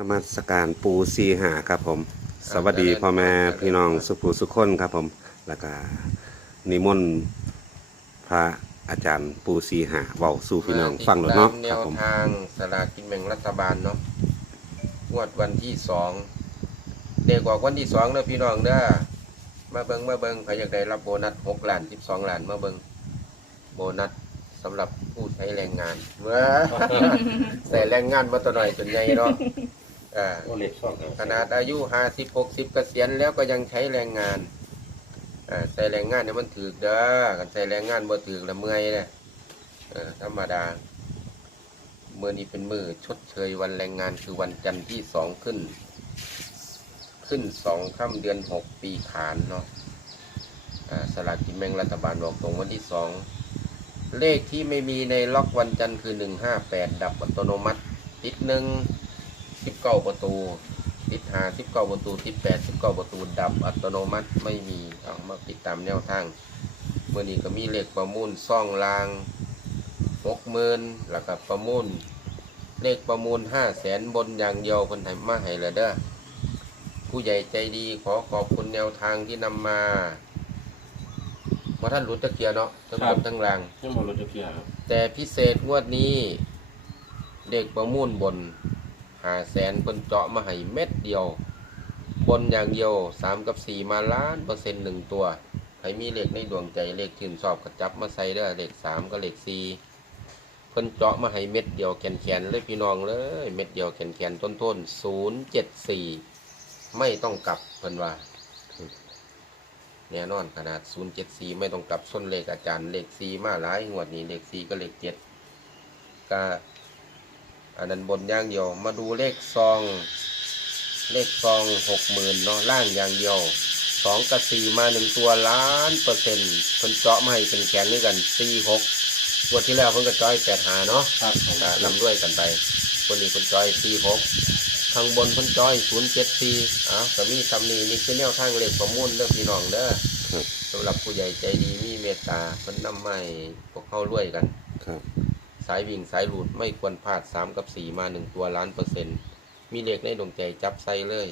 นมัสการปูซีหาครับผม สวัสดีพ่อแม่พี่น้องสุภูสุขคนครับผม แล้วก็นิมนต์พระอาจารย์ปูซีหาเบาสู่พี่น้องฟังแล้วเนาะมติดตมแนครับวผมทางสลากกินแบ่งรัฐบาลเนาะงวดวันที่สองเด็กกว่าวันที่สองเด้อพี่น้องเด้อมาเบิงมาเบิงใครอยากได้รับโบนัสหกล้านสิบสองล้านมาเบิงโบนัสสำหรับผู้ใช้แรงงานเมื่อใส่แรงงานมาตัวหน่อยจนใหญ่เนาะเอ่า โอเล็กชอบนะขนาดอายุห้าสิบหกสิบเกษียณแล้วก็ยังใช้แรงงานอ่าใส่แรงงานเนี่ยมันถือเด้อกันใส่แรงงานบ่ถือละเมื่อยเนี่ยเออธรรมดาเมื่อนี้เป็นมือชดเชยวันแรงงานคือวันจันทร์ที่สองขึ้น ขึ้นสองค่ำเดือนหกปีขานเนาะอ่าสลากกินแบ่งรัฐบาลบอกตรงวันที่สองเลขที่ไม่มีในล็อกวันจันทร์คือหนึ่งห้าแปดดับอัตโนมัติติดหนึ่ง สิบเก้าประตู ติดหาสิบเก้าประตูติดแปดสิบเก้าประตูดับอัตโนมัติไม่มีเอามาติดตามแนวทางเมื่อนี้ก็มีเลขประมูลซ่องรางหกหมื่นแล้วก็ประมูล เลขประมูลห้าแสนบนอย่างเดียวคนไทยมาให้เลยเด้อผู้ใหญ่ใจดีขอขอบคุณแนวทางที่นำมาว่าท่านรู้จักเกียร์เนาะทั้งบนทั้งล่าง ยังมองรถจะเพียครับแต่พิเศษงวดนี้ เด็กประมูลบน หาแสนคนเจาะมาให้เม็ดเดียว บนอย่างเดียวสามกับสี่มาล้านเปอร์เซ็นต์หนึ่งตัวใครมีเลขในดวงใจเลขชื่นชอบก็จับมาใส่เด้อเลขสามก็เลขสี่เพิ่นเจาะมาให้เม็ดเดียวแขนแขนเลยพี่น้องเลยเม็ดเดียวแขนแขนต้นต้นศูนย์เจ็ดสี่ไม่ต้องกลับเพิ่นว่าแน่นอนขนาด 074 ไม่ต้องกลับส้นเลขอาจารย์เลข4มาหลายงวดนี้เลข4ก็เลข7ก็ อันนั้นบนอย่างเดียว มาดูเลขซอง เลขซอง60,000เนาะล่างอย่างเดียว2กับ4มาหนึ่งตัวล้านเปอร์เซ็นต์เพิ่นเจาะมาให้เป็นแขนด้วยกัน46งวดที่แล้วเพิ่นก็จอย8หาเนาะครับผมก็ลำด้วยกันไปคนนี้คนจอยสี่หกข้างบนคนจอยศูนย์เจ็ดสี่อะก็มีคำนี้นี่คือแนวทางเลขประมูลเด้อพี่น้องเด้อครับสำหรับผู้ใหญ่ใจดีมีเมตตาเพิ่นนำไม้พวกเข้ารวยกัน ครับ สายวิ่งสายหลุดไม่ควรพลาดสามกับสี่มาหนึ่งตัวล้านเปอร์เซ็นต์มีเลขในดวงใจจับใส่เลย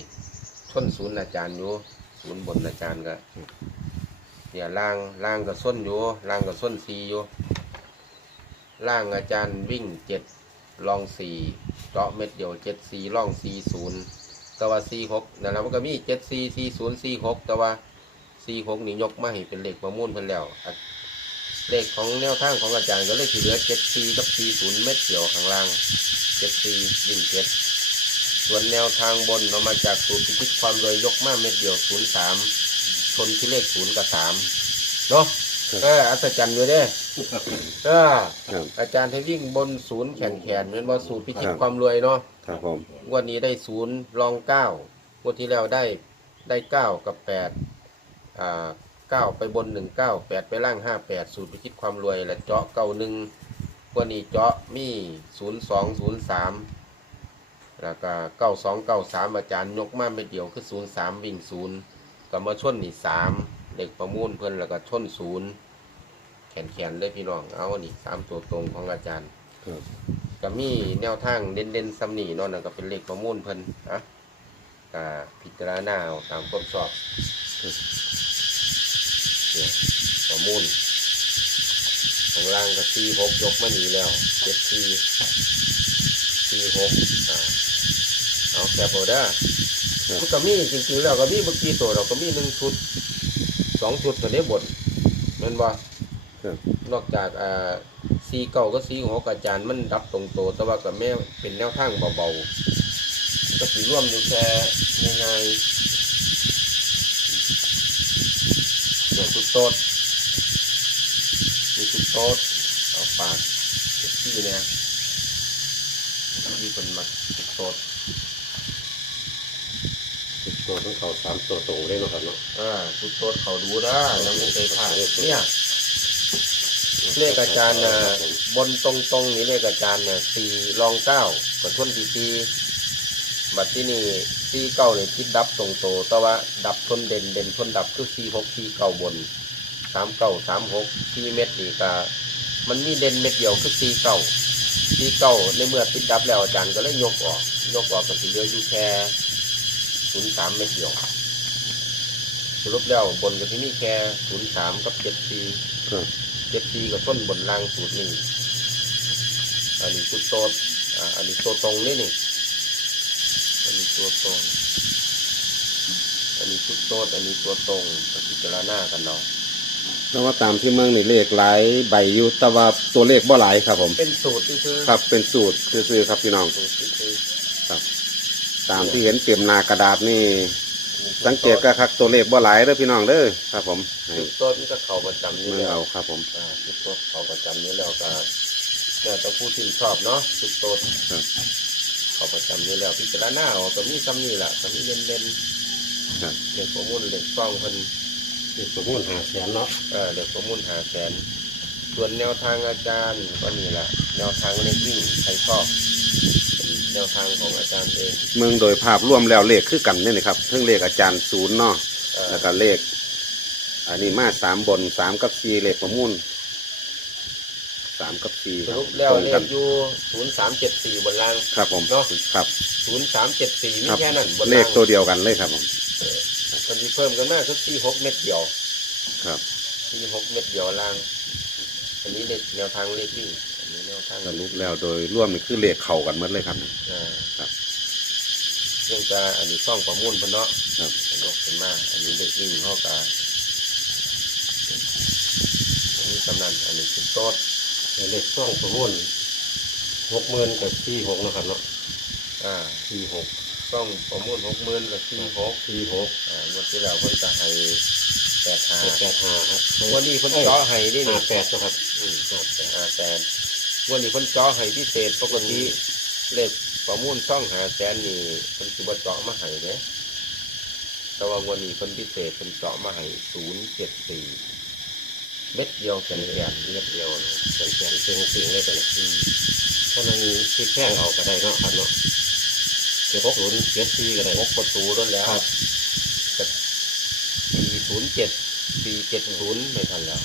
ชนศูนย์อาจารย์อยู่ศูนย์บนอาจารย์ก็เนี่ยล่างล่างกับส้นอยู่ล่างกับส้นสี่อยู่ล่างอาจารย์วิ่งเจ็ดลองสี่เจาะเม็ดเดียวเจ็ดสี่ล่องสี่ศูนย์แต่ว่าสี่หกนั่นแหละมันก็มีเจ็ดสี่สี่ศูนย์สี่หกแต่ว่าสี่หกนี่ยกมาให้เป็นเหลขประมูลเพิ่นแล้ว เลขของแนวทางของอาจารย์ก็เลยที่เหลือเจ็ดสี่กับสี่ศูนย์เม็ดเดียวข้างล่างเจ็ดสี่ยิ่งเจ็ดส่วนแนวทางบนเรามาจากสูตรพิชิตความรวยยกมาเม็ดเดียวศูนย์สามชนที่เลขศูนย์กับสามเนาะเอออัศจรรย์อยู่เด้เออครับอาจารย์ให้วิ่งบนศูนย์แขนแขนเป็นว่าสูตรพิชิตครับความรวยเนาะครับผมงวันนี้ได้ศูนย์รองเก้างวดที่แล้วได้ได้เก้ากับแปดอ่า เก้าไปบนหนึ่งเก้าแปดไปล่างห้าแปดสูตรพิชิตความรวยและเจาะเก้าหนึ่งวันนี้เจาะมีศูนย์สองศูนย์สามแล้วก็เก้าสองเก้าสามอาจารย์ยกมาไม่เดียวคือศูนย์สามวิ่งศูนย์ก็มาชนนี่สามเด็กประมูลเพิ่นแล้วก็ชนศูนย์แขนแขนๆเลยพี่น้องเอานี่สามตัวตรงของอาจารย์ครับก็มีแนวทางเด่นๆซ้ำนี่เนาะนั่นก็เป็นเลขประมูลเพิ่นอะก็พิจารณาเอาตามความชอบ เนี่ยประมูลข้างล่างก็สี่หกยกมาหนีแล้วเจ็ดสี่สี่หกอ่าเอาแคปโบด้าครับมันก็มีจริงๆแล้วก็มีเมื่อกี้ตัวเราก็มีหนึ่งชุดสองชุดตัวนี้บทแมันบ่ครับนอกจากอ่าซีเก่าก็ซีหกอาจารย์มันดับตรงโตวแต่ว่ากับแม่เป็นแนวทางเบาๆก็สีร่วมอยู่แค่ง่ายๆเดี๋ยวสุด โต๊ดมีสุดโต๊ดเอาปากเจ็บที่เนี่ยที่เป็นมาสุดโต๊ดตัวต้องเขาสามตัวตรงเลยเนาะครับเนาะอ่าสุดโต๊ดเขาดูได้แล้วไม่เคยพลาดเนี่ยเลขอาจารย์นะบนตรงๆนี่เลขอาจารย์เนี่ยสี่รองเก้ากับทวนที่สี่บัดที่นี่ซีเก้าเนี่ยคิดดับตรงโตแต่ว่าดับทนเด่นเด่นทนดับคือซีหกซีเก้าบน สามเก้าสามหกซีเม็ดนี่ก็มันมีเด่นเม็ดเดียวคือซีเก้าที่เก้าในเมื่อปิดดับแล้วอาจารย์ก็เลยยกออก ยกออกก็สิเหลืออยู่แค่ศูนย์สามเม็ดเดียวสรุปแล้วบนก็ที่มีแค่ศูนย์สามกับเจ็ดสี่เจ็ดสี่กับต้นบนล่างสูตรนี้อันนี้ชุดโตดอ่าอันนี้ตัวตรงนี่นี่ อันนี้ตัวตรง อันนี้ชุดโตอันนี้ตัวตรงก็พิจารณากันเนาะ แต่ว่าตามที่เมืองนี่เลขหลายใบอยู่แต่ว่าตัวเลขบ่หลายครับ ผมเป็นสูตรที่คือครับเป็นสูตรซื่อๆครับพี่น้องสูตรที่คือครับ ตามที่เห็นเต็มหนากระดาษนี่ สังเกตก็ครับตัวเลขบ่หลายเด้อพี่น้องเด้อครับ ผมให้ชุดโต๊ดนี่ก็เขาประจำนี่เมืองแล้วเอาครับ ผม อ่าชุดโต๊ดเขาประจำนี่แล้วก็แล้วแต่ผู้ที่ชอบเนาะชุดโต๊ดครับ เขาประจำนี่แล้วพิจารณาเอาก็มีซ้ำนี่แหละก็มีเน้นเน้นครับๆเด็กประมุ่นเด็กฟ้องคน นี่สมมติหาแสนเนาะเออเด็กประมุ่นหาแสน ส่วนแนวทางอาจารย์ก็นี่แหละแนวทางเลขวิ่งใครชอบเป็นแนวทางของอาจารย์เองเมืองโดยภาพรวมแล้วเลขคือกันนี่นะครับเพิ่งเลขอาจารย์ศูนย์เนาะเออแล้วก็เลข อันนี้มาสามบนสามกับสี่เลขประมูลสามกับสี่สครับรุปแล้วตรงเลกัขอยู่ศูนย์สามเจ็ดสี่บนล่าง ครับผมเนาะ ครับ ศูนย์สามเจ็ดสี่มีครับแค่นั้นบนเลล่าขงตัวเดียวกันเลยครับผม มันที่เพิ่มกันมากคือที่หกเม็ดเดียว ครับที่หกเม็ดเดียวล่าง อันนี้เลขแนวทางเลขวิ่งอันนี้แนวทางสรุปแล้วโดยร่วมนี่คือเลขเข่ากันหมดเลยครับ อ่าครับเรื่องจะอันนี้ต้องประมุ่นเพนเนาะครับอันนี้เป็นมาก อันนี้เลขวิ่งเข้ากันอันนี้กำนันอันนี้เป็นโต๊ดเลขช่องสมมติหกหมื่นกับสี่หกนะครับเนาะอ่าสี่หก ต้องประมุ่นหกหมื่นกับสี่หกสี่หกอ่างวดที่แล้วเพิ่นจะให้แปดห้าแปดห้าครับวันนี้เพิ่นเจาะให้นี่ห้านี่แปดนะครับอืมห้าแปดห้าแสนวันนี้เพิ่นเจาะให้พิเศษปกติเลขประมูลช่องหาแสนนี่เพิ่นสิบ่เจาะมาให้เด้แต่ว่าวันนี้เพิ่นพิเศษเพิ่นเจาะมาให้ศูนย์เจ็ดสี่เม็ดเดียวแก่นแก่นเม็ดเดียวนะเป็นแสนเป็นสิ่งเลยกันเนี่ยอืมถ้ามันคิดแข้งเอาก็ได้เนาะครับเนาะเจ็ดศูนย์เจ็ดสี่ก็ได้หกประตูแล้วแล้วครับสี่ศูนย์เจ็ดสี่เจ็ดศูนย์ไม่ทันแล้ว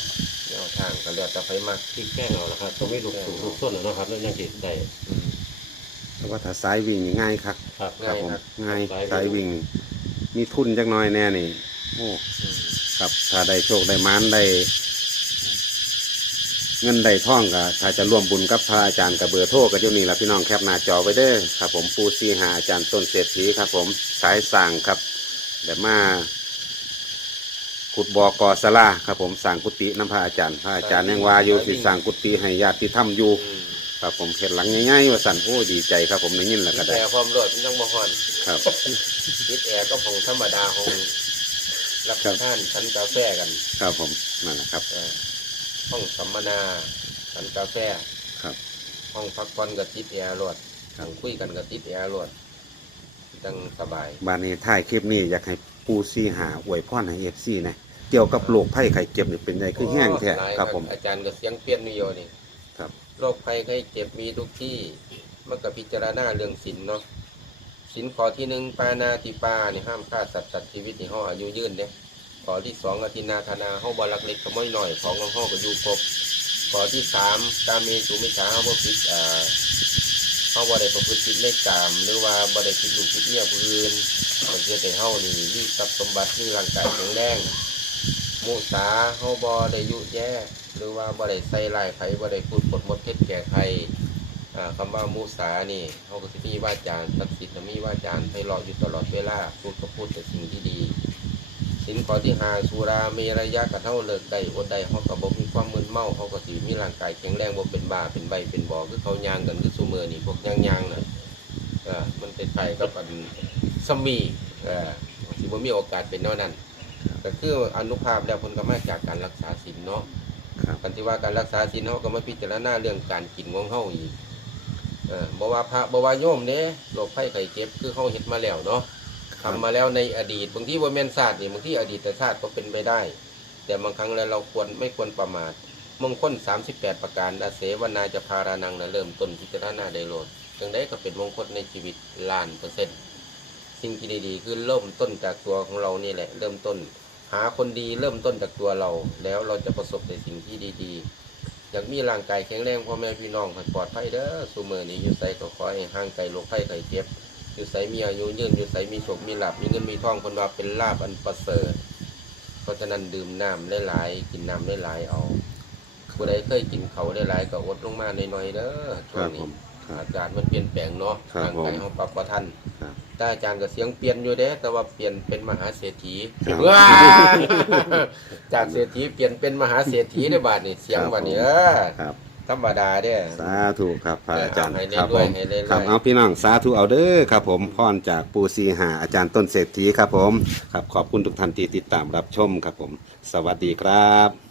แนวทางก็แล้วแต่ไฟมากคิดแข้งเอาละครับตรงนี้ลูกสูงลูกส้นน่ะเนาะครับแล้วยังติดได้อืมแต่ว่าถ้าสายวิ่งนี่ง่ายครับครับครับผมง่ายครับง่ายสายวิ่งมีทุนจักหน้อยแน่นี่โอ้อืมครับถ้าได้โชคได้มานได้ เงินได้ท่องก็ถ้าจะร่วมบุญกับพระอาจารย์กับเบอร์โทรก็อยู่นี่ละพี่น้องแคปหน้าจอไว้เด้อครับ ผมปูซีหาอาจารย์ต้นเศรษฐีครับ ผมสายสั่งครับแบบมาขุดบอกอสลาครับ ผมสั่งกุฏิน้ำพระอาจารย์พระอาจารย์ยังว่าอยู่สิสั่งกุฏิให้ญาติธรรมอยู่อืมครับผมเห็นหลังง่ายๆว่าสั่นโอ้ดีใจครับ ผมได้ยินแล้วก็ได้แต่ความรวดมันยังบ่ฮอนครับคิดแอร์ก็ของธรรมดาของรับครับท่านชั้นกาแฟกัน ครับผมนั่นแหละครับเออ ห้องสัมมนาชั้นกาแฟ ครับ ห้องพักผ่อนกับติดแอร์รวดครับห้องคุยกันกับติดแอร์รวดจังสบาย บานนี้ท้ายคลิปนี้อยากให้ปูซีหาอวยพรให้เอฟซีนะเกี่ยวกับโรคไข้ไข้เจ็บนี่เป็นไงคือแห้งแท้หลายครับผม อาจารย์ก็เสียงเปลี่ยนนิโยนี่ครับ โรคภัยไข้เจ็บมีทุกที่มันก็พิจารณาเรื่องศีลเนาะศีลข้อที่หนึ่งปานาติปาเนี่ยห้ามฆ่าสัตว์สัตว์ชีวิตในห้ออายุยืนเนี่ย ข้อที่สองอธินาธนาห้าบรักเล็กขโมยหน่อยของของห้อก็อยู่ครบข้อที่สามตามีสุมิชาห้าบ่ผิดอ่าห้าบ่ได้ประพฤติผิดในกามหรือว่าบ่ได้คิดลูกคิดเมียผู้อื่นมันจะให้เฮานี่มีทรัพย์สมบัติมีร่างกายแข็งแรงมุสาเฮาบ่ได้ยุแย่หรือว่าบ่ได้ใส่ร้ายไผบ่ได้พูดปดมดเท็จแก่ใครอ่คำว่ามุสานี่เฮาก็สิมีว่าจาศักดิ์สิทธิ์มีว่าจาไพเราะอยู่ตลอดเวลาพูดก็พูดแต่สิ่งที่ดี สินข้อที่หาสุรามีระยะกะเท่าเลิกได้อดได้เฮาก็บ่มีความมึนเมาเฮาก็สิมีร่างกายแข็งแรงบ่เป็นบ้าเป็นใบเป็นบ่อคือเขาย่างกันคือซุมื้อนี่พวกย่างๆน่ะเออมันคล้ายๆกับอันสมีเออสิบ่มีโอกาสเป็นแนวนั้นก็คืออนุภาพแล้วเพิ่นก็มาจากการรักษาศีลเนาะครับกันที่ว่าการรักษาศีลเฮาก็มาพิจารณาเรื่องการกินของเฮาอีกเออบ่ว่าพระบ่ว่าโยมเด้โรคภัยไข้เจ็บคือเฮาเฮ็ดมาแล้วเนาะครั ทำมาแล้วในอดีตบางทีบ่แม่นศาสตร์นี่บางทีอดีตศาสตร์ก็เป็นไปได้ แต่บางครั้งแล้วเราควรไม่ควรประมาทมงคล 38 ประการอาเสวนาจะพารานังนะเริ่มต้นพิจารณาได้โลดจังได้ก็เป็นมงคลในชีวิตล้านเปอร์เซ็นต์สิ่งที่ดีๆคือเริ่มต้นจากตัวของเรานี่แหละ เริ่มต้น หาคนดีเริ่มต้นจากตัวเรา แล้วเราจะประสบในสิ่งที่ดีๆ อยากมีร่างกายแข็งแรงพ่อแม่พี่น้องให้ปลอดภัยเด้อซุมื้อนี้อยู่ไสก็ขอให้ห่างไกลโรคภัยไข้เจ็บ อยู่ไสมีอายุยืนอยู่ไสมีโชคมีลาภมีเงินมีทองเพิ่นว่าเป็นลาภอันประเสริฐเพราะฉะนั้นดื่มน้ำหลายๆกินน้ำหลายๆเอาผู้ใดเคยกินเขาวหลายๆก็อดลงมาหน่อยๆเด้อคช่วรังบผนี้มครับอากาศมันเปลี่ยนแปลงเนาะครับร่างกายผมเฮาปรับบ่ทันครับแต่อาจารย์ก็เสียงเปลี่ยนอยู่เด้ แต่ว่าเปลี่ยนเป็นมหาเศรษฐีครับว้าจากเศรษฐีเปลี่ยนเป็นมหาเศรษฐีได้บาดนี่เสียงบาดนี้เออครับ ธรรมดาเด้ สาธุครับพระอาจารย์ให้เรื่ครับอยผมๆให้เรื่อยๆ ครับเอาพี่น้องสาธุเอาเด้อครับผมพรจากปูซีหาอาจารย์ต้นเศรษฐีครับผมครับขอบคุณทุกท่านที่ติดตามรับชมครับผม สวัสดีครับ